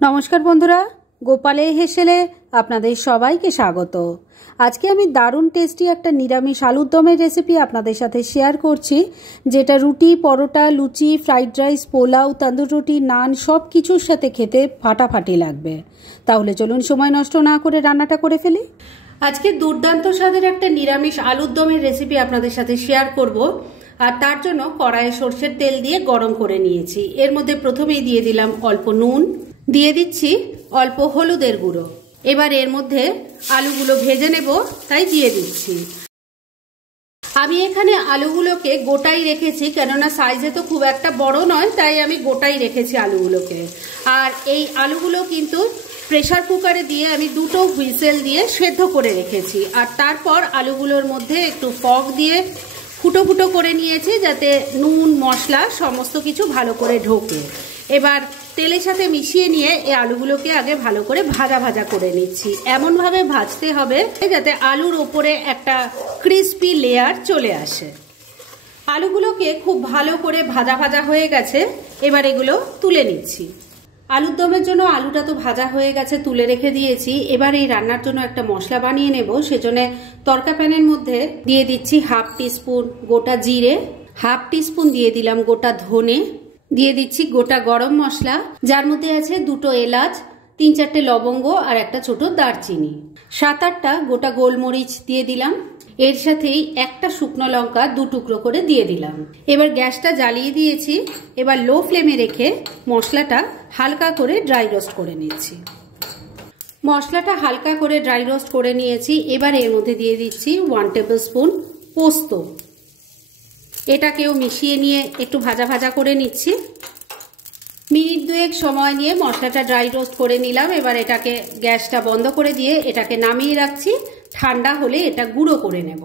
নমস্কার বন্ধুরা, গোপালের হেসেলে আপনাদের সবাইকে স্বাগত। আজকে আমি দারুণ টেস্টি একটা নিরামিষ আলুর দমের রেসিপি আপনাদের সাথে শেয়ার করছি, যেটা রুটি, পরোটা, লুচি, ফ্রাইড রাইস, পোলাও, তন্দুর রুটি, নান সব কিছুর সাথে খেতে ফাটাফাটি লাগবে। তাহলে চলুন সময় নষ্ট না করে রান্নাটা করে ফেলি। আজকে দুর্দান্ত স্বাদের একটা নিরামিষ আলুর দমের রেসিপি আপনাদের সাথে শেয়ার করব। আর তার জন্য কড়াইয়ে সরষের তেল দিয়ে গরম করে নিয়েছি। এর মধ্যে প্রথমেই দিয়ে দিলাম অল্প নুন, দিয়ে দিচ্ছি অল্প হলুদের গুঁড়ো। এবার এর মধ্যে আলুগুলো ভেজে নেব, তাই দিয়ে দিচ্ছি। আমি এখানে আলুগুলোকে গোটাই রেখেছি, কেননা সাইজে তো খুব একটা বড় নয়, তাই আমি গোটাই রেখেছি আলুগুলোকে। আর এই আলুগুলো কিন্তু প্রেসার কুকারে দিয়ে আমি দুটো হুইসেল দিয়ে সেদ্ধ করে রেখেছি। আর তারপর আলুগুলোর মধ্যে একটু ফগ দিয়ে ফুটো ফুটো করে নিয়েছি, যাতে নুন মশলা সমস্ত কিছু ভালো করে ঢোকে। এবার তেলের সাথে মিশিয়ে নিয়ে এই আলুগুলোকে আগে ভালো করে ভাজা ভাজা করে নিচ্ছি। এমনভাবে ভাজতে হবে যাতে আলুর ওপরে একটা ক্রিস্পি লেয়ার চলে আসে। আলুগুলোকে খুব ভালো করে ভাজা ভাজা হয়ে গেছে, এবার এগুলো তুলে নিচ্ছি। আলুর দমের জন্য আলুটা তো ভাজা হয়ে গেছে, তুলে রেখে দিয়েছি। এবার এই রান্নার জন্য একটা মশলা বানিয়ে নেব। সেজন্য তড়কা প্যানের মধ্যে দিয়ে দিচ্ছি হাফ টিস্পুন গোটা জিরে, হাফ টিস্পুন দিয়ে দিলাম গোটা ধনে, দিয়ে দিচ্ছি গোটা গরম মশলা, যার মধ্যে আছে দুটো এলাচ, 3-4টে লবঙ্গ আর একটা ছোট দারচিনি, 7-8টা গোটা গোলমরিচ দিয়ে দিলাম। এর সাথেই একটা শুকনো লঙ্কা 2 টুকরো করে দিয়ে দিলাম। এবার গ্যাসটা জ্বালিয়ে দিয়েছি। এবার লো ফ্লেমে রেখে মশলাটা হালকা করে ড্রাই রোস্ট করে নিচ্ছি। মশলাটা হালকা করে ড্রাই রোস্ট করে নিয়েছি। এবার এর মধ্যে দিয়ে দিচ্ছি 1 টেবিল স্পুন পোস্ত। এটাকেও মিশিয়ে নিয়ে একটু ভাজা ভাজা করে নিচ্ছি। মিনিট 2 সময় নিয়ে মশলাটা ড্রাই রোস্ট করে নিলাম। এবার এটাকে গ্যাসটা বন্ধ করে দিয়ে এটাকে নামিয়ে রাখছি। ঠান্ডা হলে এটা গুঁড়ো করে নেব।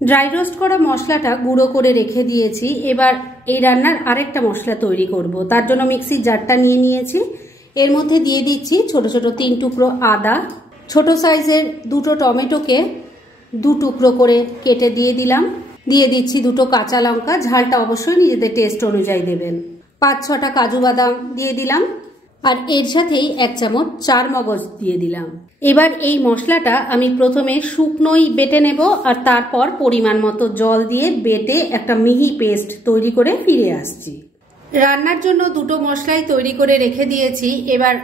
ড্রাই রোস্ট করা মশলাটা গুঁড়ো করে রেখে দিয়েছি। এবার এই রান্নার আরেকটা মশলা তৈরি করব। তার জন্য মিক্সির জারটা নিয়ে নিয়েছি। এর মধ্যে দিয়ে দিচ্ছি ছোট ছোট 3 টুকরো আদা, ছোট সাইজের 2টো টমেটোকে 2 টুকরো করে কেটে দিয়ে দিলাম। দিয়ে দিচ্ছি 2টো কাঁচা লঙ্কা, ঝালটা অবশ্যই নিজেদের টেস্ট অনুযায়ী দেবেন। 5-6টা কাজু বাদাম দিয়ে দিলাম। আর এর সাথেই 1 চামচ চারমগজ দিয়ে দিলাম। এবার এই মশলাটা আমি প্রথমে শুকনোই বেটে নেব, আর তারপর পরিমাণ মতো জল দিয়ে বেটে একটা মিহি পেস্ট তৈরি করে ফিরে আসছি। রান্নার জন্য 2টো মশলাই তৈরি করে রেখে দিয়েছি। এবার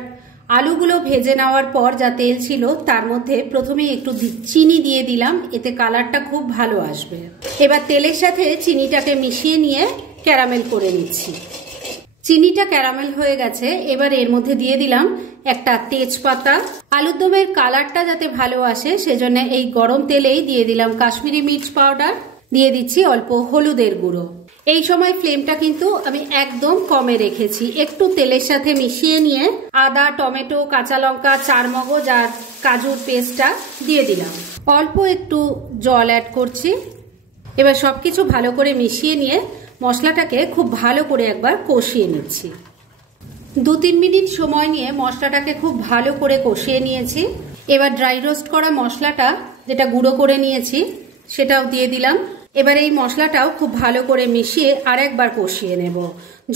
আলুগুলো ভেজে নেওয়ার পর যা তেল ছিল তার মধ্যে প্রথমে একটু চিনি দিয়ে দিলাম, এতে কালারটা খুব ভালো আসবে। এবার তেলের সাথে চিনিটাকে মিশিয়ে নিয়ে ক্যারামেল করে নিচ্ছি। চিনিটা ক্যারামেল হয়ে গেছে। এবার এর মধ্যে দিয়ে দিলাম একটা তেজপাতা। আলুর দমের কালারটা যাতে ভালো আসে সেজন্য এই গরম তেলেই দিয়ে দিলাম কাশ্মীরি মির্চ পাউডার, দিয়ে দিচ্ছি অল্প হলুদের গুঁড়ো। এই সময় ফ্লেমটা কিন্তু আমি একদম কমে রেখেছি। একটু তেলের সাথে মিশিয়ে নিয়ে আদা, টমেটো, কাঁচা লঙ্কা, চারমগজ আর কাজুর পেস্টটা দিয়ে দিলাম। অল্প একটু জল অ্যাড করছি। এবার সবকিছু ভালো করে মিশিয়ে নিয়ে মশলাটাকে খুব ভালো করে একবার কষিয়ে নিচ্ছি। 2-3 মিনিট সময় নিয়ে মশলাটাকে খুব ভালো করে কষিয়ে নিয়েছি। এবার ড্রাই রোস্ট করা মশলাটা যেটা গুঁড়ো করে নিয়েছি সেটাও দিয়ে দিলাম। এবার এই মশলাটাও খুব ভালো করে মিশিয়ে আরেকবার কষিয়ে নেব।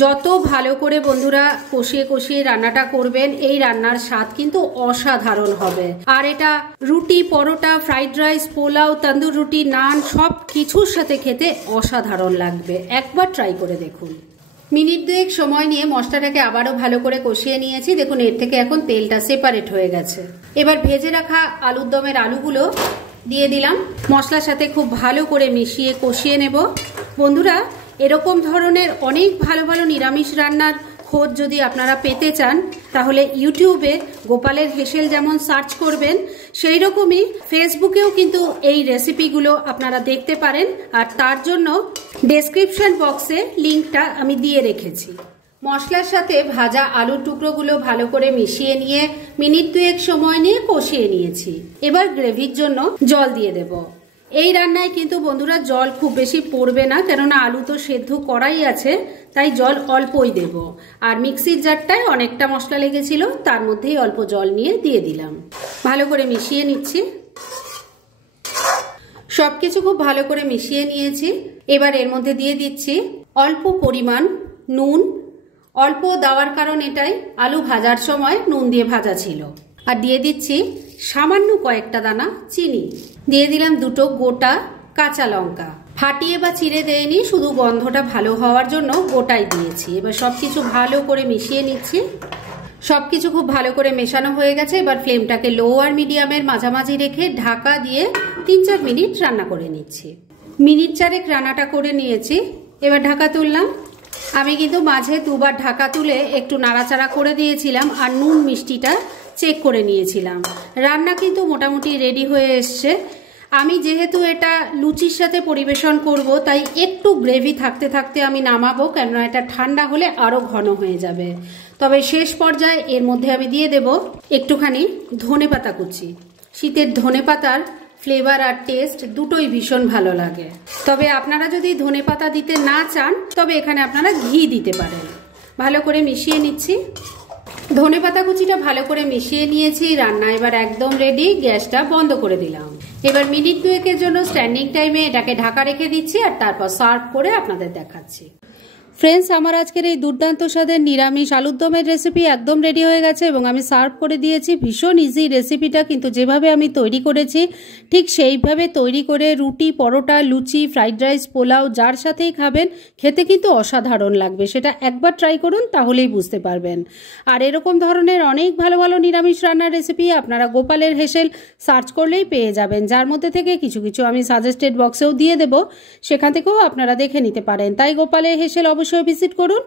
যত ভালো করে বন্ধুরা কষিয়ে কষিয়ে রান্নাটা করবেন, এই রান্নার স্বাদ কিন্তু অসাধারণ হবে। আর এটা রুটি, পরোটা, ফ্রাইড রাইস, পোলাও, তন্দুর রুটি, নান সব কিছুর সাথে খেতে অসাধারণ লাগবে। একবার ট্রাই করে দেখুন। মিনিট 2 সময় নিয়ে মশলাটাকে আবারও ভালো করে কষিয়ে নিয়েছি। দেখুন এর থেকে এখন তেলটা সেপারেট হয়ে গেছে। এবার ভেজে রাখা আলুর দমের আলুগুলো দিয়ে দিলাম। মশলার সাথে খুব ভালো করে মিশিয়ে কষিয়ে নেব। বন্ধুরা, এরকম ধরনের অনেক ভালো ভালো নিরামিষ রান্নার খোঁজ যদি আপনারা পেতে চান, তাহলে ইউটিউবে গোপালের হেসেল যেমন সার্চ করবেন, সেই রকমই ফেসবুকেও কিন্তু এই রেসিপিগুলো আপনারা দেখতে পারেন। আর তার জন্য ডেসক্রিপশন বক্সে লিঙ্কটা আমি দিয়ে রেখেছি। মশলার সাথে ভাজা আলুর টুকরোগুলো ভালো করে মিশিয়ে নিয়ে মিনিট 2 সময় নিয়ে কষিয়ে নিয়েছি। এবার গ্রেভির জন্য জল দিয়ে দেব। এই রান্নায় কিন্তু বন্ধুরা জল খুব বেশি পড়বে না, কেননা আলু তো সেদ্ধ করাই আছে, তাই জল অল্পই দেব। আর মিক্সির জারটায় অনেকটা মশলা লেগেছিল, তার মধ্যেই অল্প জল নিয়ে দিয়ে দিলাম। ভালো করে মিশিয়ে নিচ্ছি। সবকিছু খুব ভালো করে মিশিয়ে নিয়েছি। এবার এর মধ্যে দিয়ে দিচ্ছি অল্প পরিমাণ নুন, অল্প দেওয়ার কারণ এটাই, আলু ভাজার সময় নুন দিয়ে ভাজা ছিল। আর দিয়ে দিচ্ছি সামান্য কয়েকটা দানা চিনি, দিয়ে দিলাম 2টো গোটা কাঁচা লঙ্কা, ফাটিয়ে বা চিড়ে দেয়নি, শুধু গন্ধটা ভালো হওয়ার জন্য গোটাই দিয়েছি। এবার সবকিছু ভালো করে মিশিয়ে নিচ্ছি। সবকিছু খুব ভালো করে মেশানো হয়ে গেছে। এবার ফ্লেমটাকে লো আর মিডিয়ামের মাঝামাঝি রেখে ঢাকা দিয়ে 3-4 মিনিট রান্না করে নিচ্ছি। মিনিট 4 রান্নাটা করে নিয়েছি। এবার ঢাকা তুললাম। আমি কিন্তু মাঝে 2বার ঢাকা তুলে একটু নাড়াচাড়া করে দিয়েছিলাম আর নুন মিষ্টিটা চেক করে নিয়েছিলাম। রান্না কিন্তু মোটামুটি রেডি হয়ে এসছে। আমি যেহেতু এটা লুচির সাথে পরিবেশন করব, তাই একটু গ্রেভি থাকতে থাকতে আমি নামাবো, কেননা এটা ঠান্ডা হলে আরও ঘন হয়ে যাবে। তবে শেষ পর্যায়ে এর মধ্যে আমি দিয়ে দেব একটুখানি ধনেপাতা কুচি। শীতের ধনেপাতার ফ্লেভার আর টেস্ট দুটোই ভীষণ ভালো লাগে। তবে আপনারা যদি ধনেপাতা দিতে না চান, তবে এখানে আপনারা ঘি দিতে পারেন। ভালো করে মিশিয়ে নিচ্ছি। ধনেপাতা কুচিটা ভালো করে মিশিয়ে নিয়েছি। রান্না এবার একদম রেডি। গ্যাসটা বন্ধ করে দিলাম। এবার মিনিট 2 জন্য স্ট্যান্ডিং টাইমে এটাকে ঢাকা রেখে দিচ্ছি আর তারপর সার্ভ করে আপনাদের দেখাচ্ছি। ফ্রেন্ডস, আমার আজকের এই দুর্দান্ত স্বাদের নিরামিষ আলুর দমের রেসিপি একদম রেডি হয়ে গেছে এবং আমি সার্ভ করে দিয়েছি। ভীষণ ইজি রেসিপিটা, কিন্তু যেভাবে আমি তৈরি করেছি ঠিক সেইভাবে তৈরি করে রুটি, পরোটা, লুচি, ফ্রাইড রাইস, পোলাও যার সাথেই খাবেন, খেতে কিন্তু অসাধারণ লাগবে। সেটা একবার ট্রাই করুন, তাহলেই বুঝতে পারবেন। আর এরকম ধরনের অনেক ভালো ভালো নিরামিষ রান্নার রেসিপি আপনারা গোপালের হেসেল সার্চ করলেই পেয়ে যাবেন, যার মধ্যে থেকে কিছু কিছু আমি সাজেস্টেড বক্সেও দিয়ে দেব, সেখান থেকেও আপনারা দেখে নিতে পারেন। তাই গোপালের হেসেল অবশ্যই ভিজিট করুন।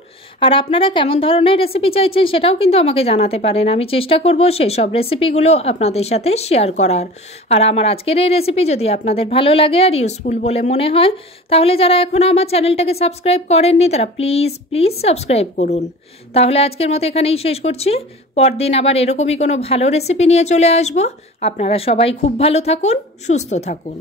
আর আপনারা কেমন ধরনের রেসিপি চাইছেন সেটাও কিন্তু আমাকে জানাতে পারেন। আমি চেষ্টা করব সেই সব রেসিপিগুলো আপনাদের সাথে শেয়ার করার। আর আমার আজকের এই রেসিপি যদি আপনাদের ভালো লাগে আর ইউজফুল বলে মনে হয়, তাহলে যারা এখনও আমার চ্যানেলটাকে সাবস্ক্রাইব করেননি তারা প্লিজ সাবস্ক্রাইব করুন। তাহলে আজকের মতো এখানেই শেষ করছি। পরদিন আবার এরকমই কোনো ভালো রেসিপি নিয়ে চলে আসব। আপনারা সবাই খুব ভালো থাকুন, সুস্থ থাকুন।